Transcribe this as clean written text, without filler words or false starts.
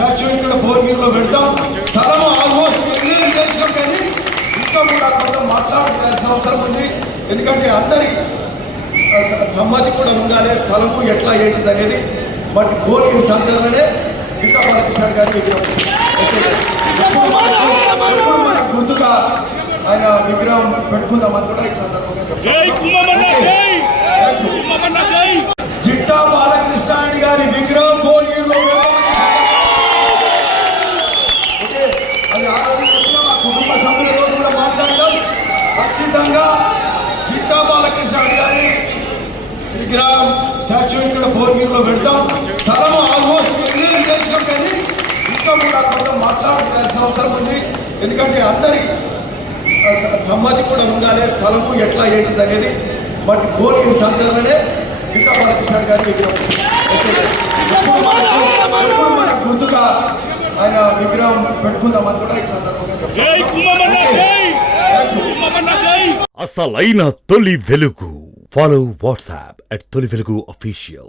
Statue ఇక్కడ భువనగిరిలో పెడతాం. స్థలం ఆల్మోస్ట్ క్లియర్ చేసినాం, కానీ ఇంకా కూడా కొంత మాట్లాడాల్సిన అవసరం ఉంది. ఎందుకంటే అందరి సమ్మతి కూడా ఉండాలి, స్థలము ఎట్లా ఏంటిది అనేది. బట్ భువనగిరి సెంటర్లోనే ఇంకా బాలకృష్ణ గారి విగ్రహం మనకు గుర్తుగా ఆయన విగ్రహం పెట్టుకుందామని కూడా ఈ సందర్భంగా జిట్టా బాలకృష్ణ గారి విగ్రహం భువనగిరిలో అది ఆ రోజు మా కుటుంబ సభ్యులతో కూడా మాట్లాడడం. ఖచ్చితంగా జిట్టా బాలకృష్ణ గారి విగ్రహం స్టాచ్యూ ఇక్కడ భువనగిరిలో పెడతాం. స్థలం ఆల్మోస్ట్ క్లియర్ చేసినాం, కానీ ఇంకా కూడా కొంత మాట్లాడాల్సిన అవసరం ఉంది. ఎందుకంటే అందరి సమ్మతి కూడా ఉండాలి, స్థలము ఎట్లా ఏంటిది అనేది. బట్ భువనగిరి సెంటర్లోనే ఇంకా బాలకృష్ణ గారి విగ్రహం మనకు గుర్తుగా ఆయన విగ్రహం పెట్టుకుందామని కూడా ఈ సందర్భంగా అసలైన తొలి వెలుగు. ఫాలో వాట్సాప్ @తొలి వెలుగు official.